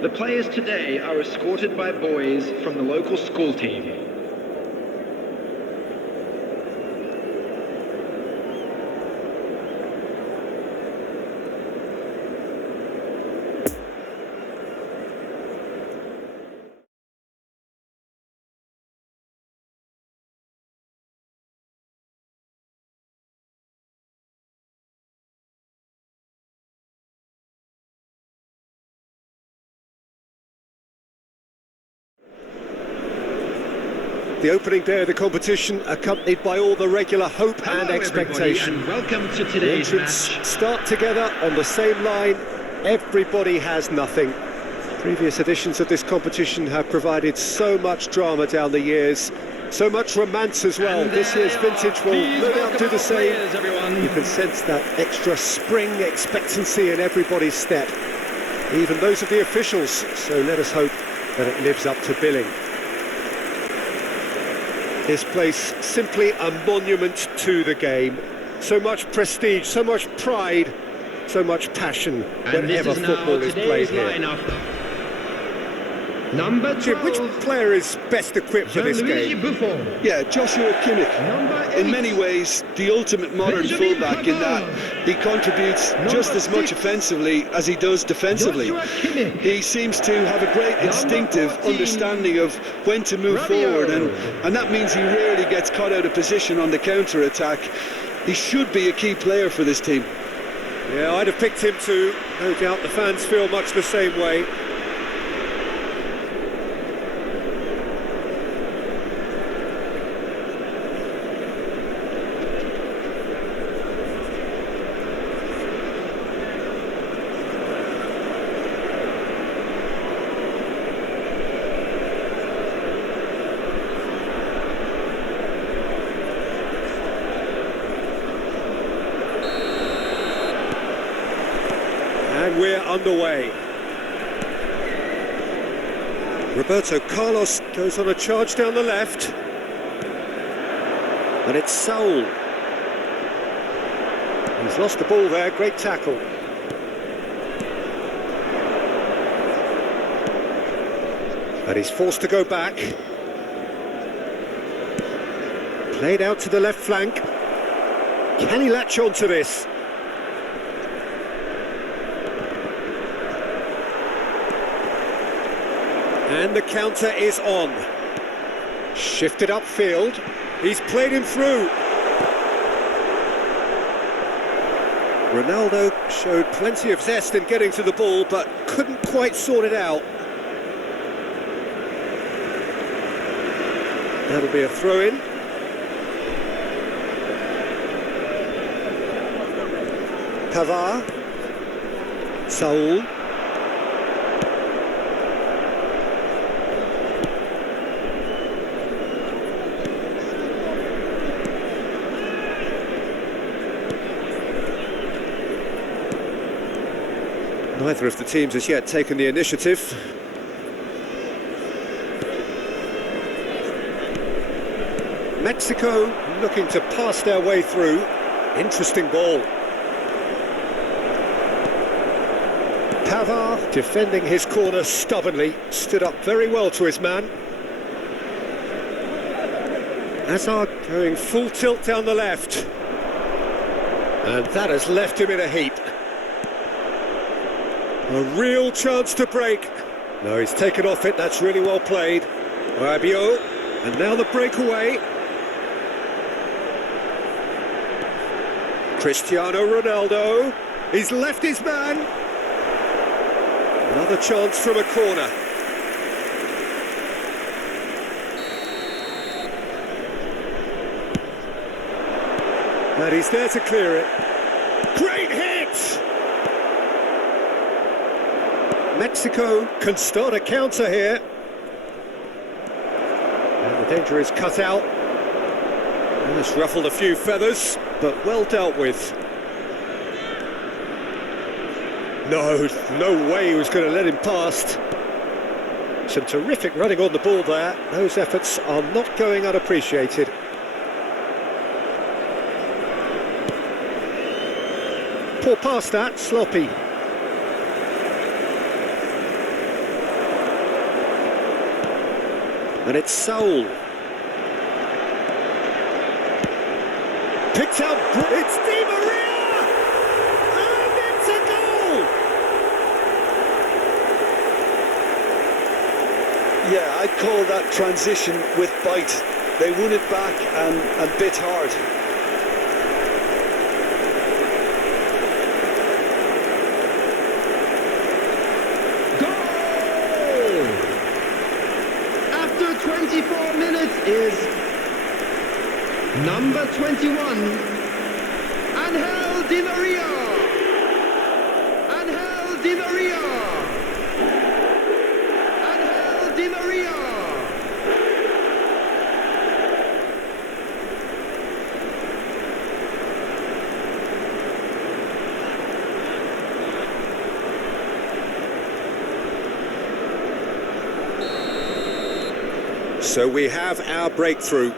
The players today are escorted by boys from the local school team. The opening day of the competition, accompanied by all the regular hope and expectation. And welcome to today's match. Start together on the same line. Everybody has nothing. Previous editions of this competition have provided so much drama down the years, so much romance as well. This year's vintage will no doubt do the same. You can sense that extra spring expectancy in everybody's step, even those of the officials. So let us hope that it lives up to billing. This place, simply a monument to the game. So much prestige, so much pride, so much passion whenever football is played here. Number 12. Jim, which player is best equipped for this game? Yeah, Joshua Kimmich. In many ways, the ultimate modern fullback in that he contributes just as much offensively as he does defensively. He seems to have a great instinctive understanding of when to move forward, and that means he rarely gets caught out of position on the counter-attack. He should be a key player for this team. Yeah, I'd have picked him too. No doubt the fans feel much the same way. And we're underway. Roberto Carlos goes on a charge down the left. And it's Saul. He's lost the ball there, great tackle. And he's forced to go back. Played out to the left flank. Can he latch on to this? And the counter is on. Shifted upfield. He's played him through. Ronaldo showed plenty of zest in getting to the ball, but couldn't quite sort it out. That'll be a throw-in. Pavard. Saul. Neither of the teams has yet taken the initiative. Mexico looking to pass their way through. Interesting ball. Pavard defending his corner stubbornly, stood up very well to his man. Hazard going full tilt down the left. And that has left him in a heap. A real chance to break. No, he's taken off it, that's really well played. Rabiot, and now the breakaway. Cristiano Ronaldo, he's left his man. Another chance from a corner. And he's there to clear it. Great hit! Mexico can start a counter here. And the danger is cut out. And it's ruffled a few feathers, but well dealt with. No way he was going to let him past. Some terrific running on the ball there. Those efforts are not going unappreciated. Poor pass that, sloppy. And it's Saul. Picked out, it's Di Maria! And it's a goal! Yeah, I'd call that transition with bite. They won it back and bit hard. Goal! After 24 minutes is number 21, Angel Di Maria. Angel Di Maria. Angel Di Maria. So we have our breakthrough.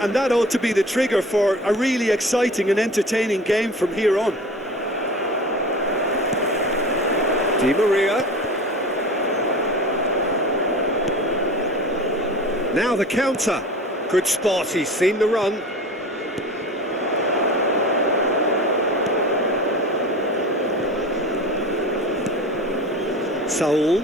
And that ought to be the trigger for a really exciting and entertaining game from here on. Di Maria. Now the counter. Good spot, he's seen the run. Saul.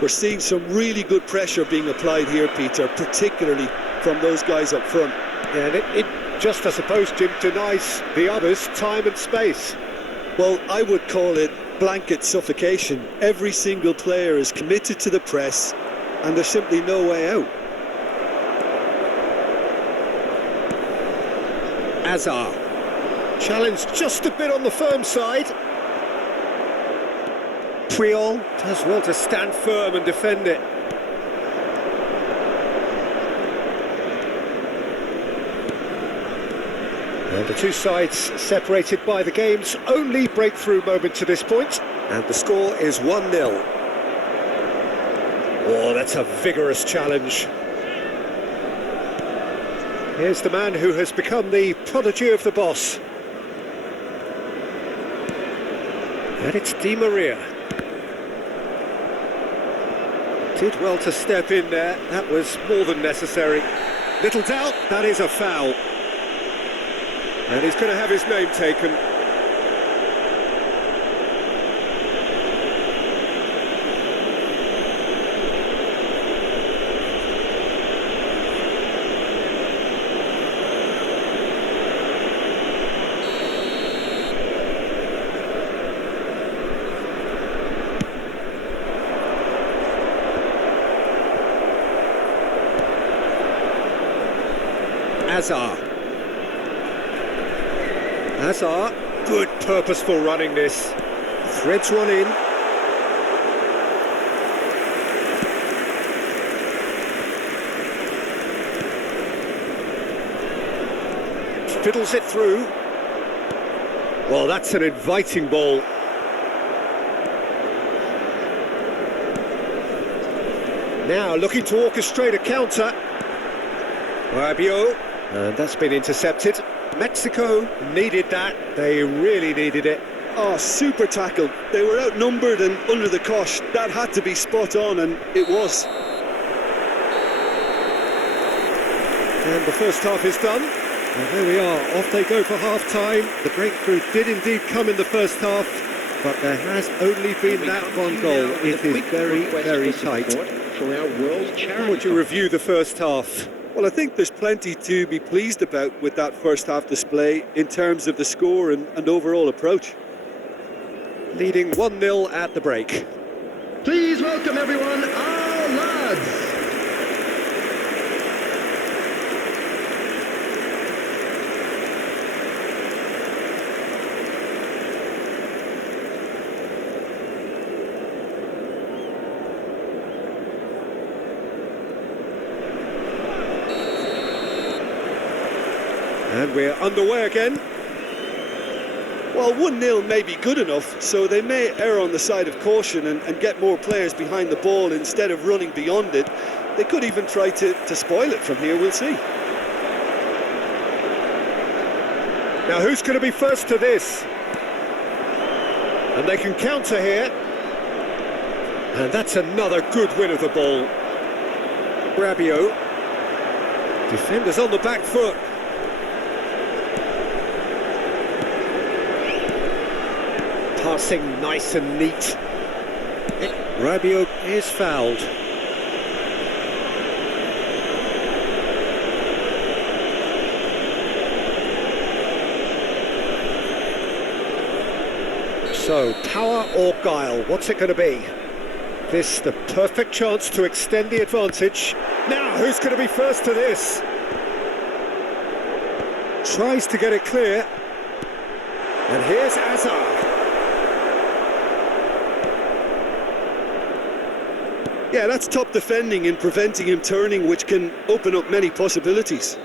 We're seeing some really good pressure being applied here, Peter, particularly from those guys up front. And it just, I suppose, Jim, denies the others time and space. Well, I would call it blanket suffocation. Every single player is committed to the press, and there's simply no way out. Azar. Challenged just a bit on the firm side. Puyol does well to stand firm and defend it. And the two sides separated by the game's only breakthrough moment to this point. And the score is 1-0. Oh, that's a vigorous challenge. Here's the man who has become the prodigy of the boss. And it's Di Maria. Did well to step in there, that was more than necessary. Little doubt, that is a foul. And he's going to have his name taken. Azar, good purposeful running this. Threads one in. Fiddles it through. Well, that's an inviting ball. Now looking to orchestrate a counter. Rabiot, and that's been intercepted. Mexico needed that, they really needed it. Oh, super tackle. They were outnumbered and under the cosh. That had to be spot on, and it was. And the first half is done. And there we are, off they go for half-time. The breakthrough did indeed come in the first half, but there has only been that one goal. It is very, very tight. For our World Charity. How would you review the first half? Well, I think there's plenty to be pleased about with that first half display in terms of the score and overall approach. Leading 1-0 at the break. Please welcome everyone, our lads. And we're underway again. Well, 1-0 may be good enough, so they may err on the side of caution and get more players behind the ball instead of running beyond it. They could even try to spoil it from here, we'll see. Now who's going to be first to this? And they can counter here. And that's another good win of the ball. Rabiot. Defenders on the back foot. Passing nice and neat. Rabiot is fouled. So, power or guile, what's it going to be? This the perfect chance to extend the advantage. Now, who's going to be first to this? Tries to get it clear. And here's Azar. Yeah, that's top defending and preventing him turning, which can open up many possibilities.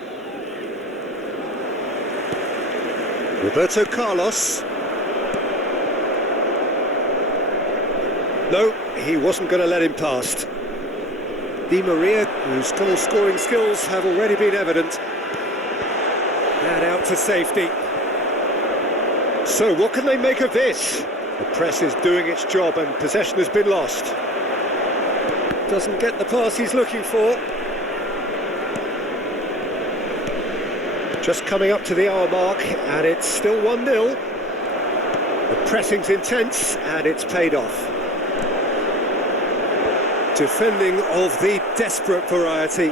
Roberto Carlos. No, he wasn't going to let him past. Di Maria, whose goal-scoring skills have already been evident. And out to safety. So what can they make of this? The press is doing its job and possession has been lost. Doesn't get the pass he's looking for. Just coming up to the hour mark and it's still 1-0. The pressing's intense and it's paid off. Defending of the desperate variety.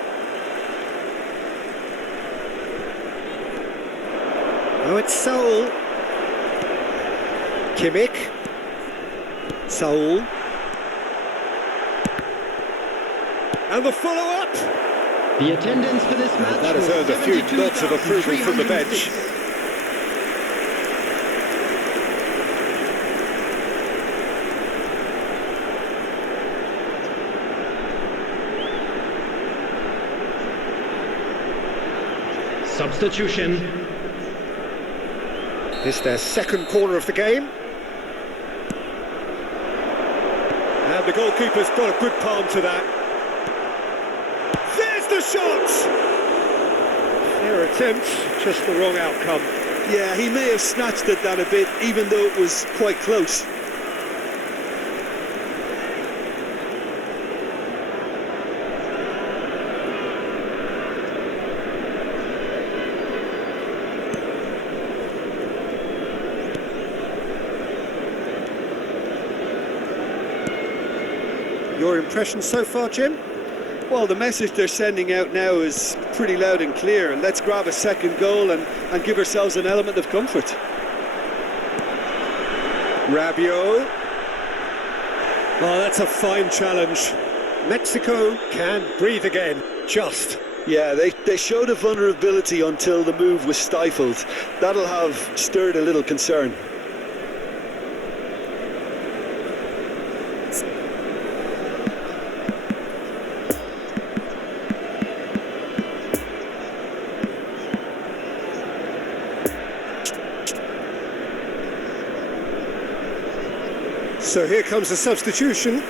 Oh, it's Saul. Kimmich. Saul. And the follow-up. The attendance for this match. That has earned a few nods of approval from the bench. Substitution. It's their second corner of the game. And the goalkeeper's got a good palm to that. There's the shot! Fair attempt, just the wrong outcome. Yeah, he may have snatched at that a bit, even though it was quite close. Your impression so far, Jim? Well, the message they're sending out now is pretty loud and clear, and let's grab a second goal and give ourselves an element of comfort. Rabiot. Oh, that's a fine challenge. Mexico can breathe again, just. Yeah, they showed a vulnerability until the move was stifled. That'll have stirred a little concern. So here comes the substitution.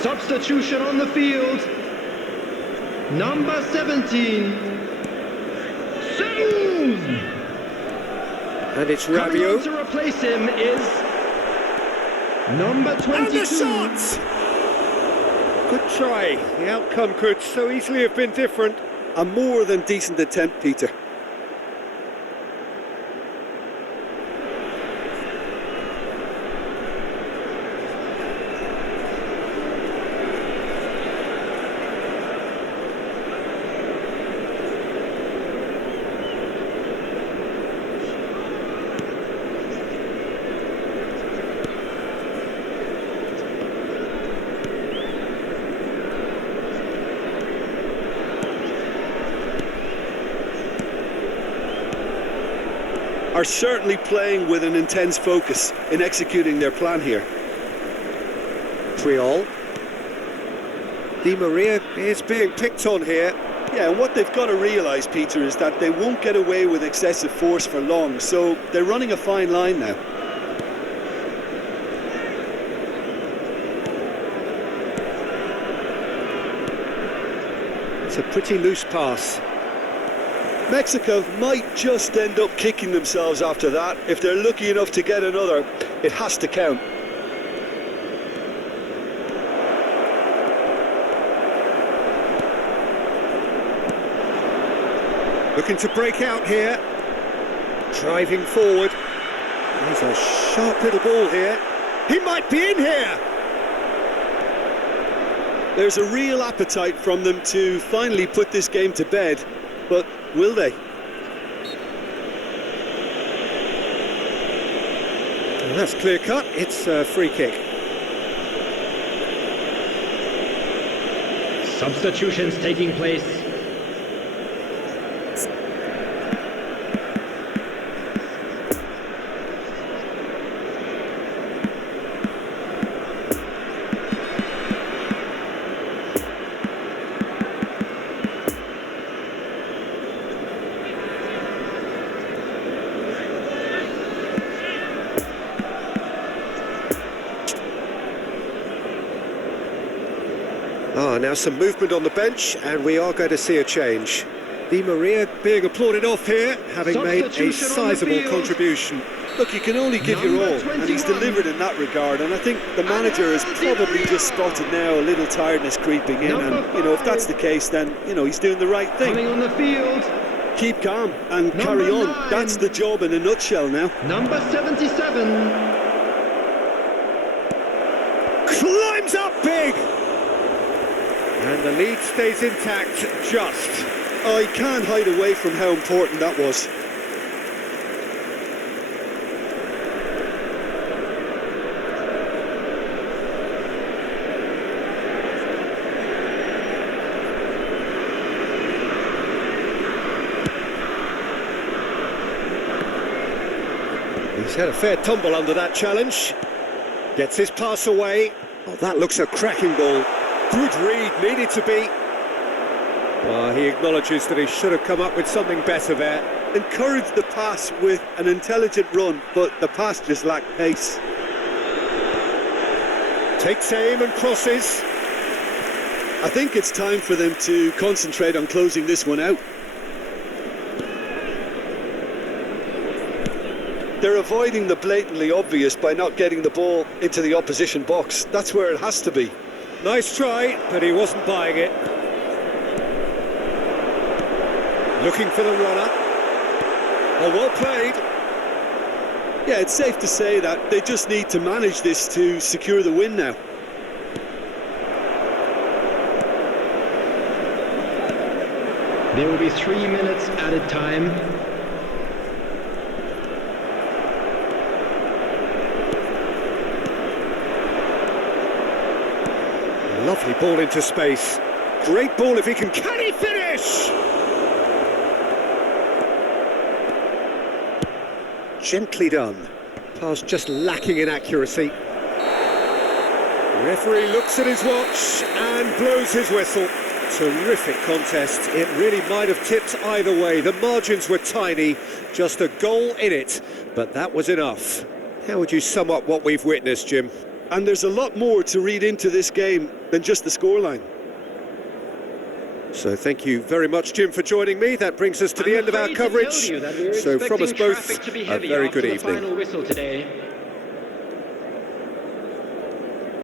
Substitution on the field. Number 17. Soon! And it's Coming on Rabiot. to replace him is number 22. And the shot! Good try. The outcome could so easily have been different. A more than decent attempt, Peter. Are certainly playing with an intense focus in executing their plan here. Triol. Di Maria is being picked on here. Yeah, and what they've got to realise, Peter, is that they won't get away with excessive force for long, so they're running a fine line now. It's a pretty loose pass. Mexico might just end up kicking themselves after that. If they're lucky enough to get another, it has to count. Looking to break out here. Driving forward. There's a sharp little ball here. He might be in here! There's a real appetite from them to finally put this game to bed, but will they? Well, that's clear cut. It's a free kick. Substitutions taking place. Now some movement on the bench, and we are going to see a change. Di Maria being applauded off here, having made a sizable contribution. Look, you can only give your all, and he's delivered in that regard, and I think the manager has probably just spotted now a little tiredness creeping in, and, you know, if that's the case, then, you know, he's doing the right thing. Coming on the field. Keep calm and carry on. That's the job in a nutshell now. Number 77. Climbs up big! And the lead stays intact, just. I can't hide away from how important that was. He's had a fair tumble under that challenge. Gets his pass away. Oh, that looks a cracking ball. Good read, needed to be. Well, he acknowledges that he should have come up with something better there. Encouraged the pass with an intelligent run, but the pass just lacked pace. Takes aim and crosses. I think it's time for them to concentrate on closing this one out. They're avoiding the blatantly obvious by not getting the ball into the opposition box. That's where it has to be. Nice try, but he wasn't buying it. Looking for the runner. Oh, well played. Yeah, it's safe to say that they just need to manage this to secure the win now. There will be 3 minutes added time. Lovely ball into space. Great ball if he can. Can he finish? Gently done. Pass just lacking in accuracy. The referee looks at his watch and blows his whistle. Terrific contest. It really might have tipped either way. The margins were tiny, just a goal in it, but that was enough. How would you sum up what we've witnessed, Jim? And there's a lot more to read into this game than just the scoreline. So thank you very much, Jim, for joining me. That brings us to the end of our coverage. So from us both, a very good evening. Final whistle today.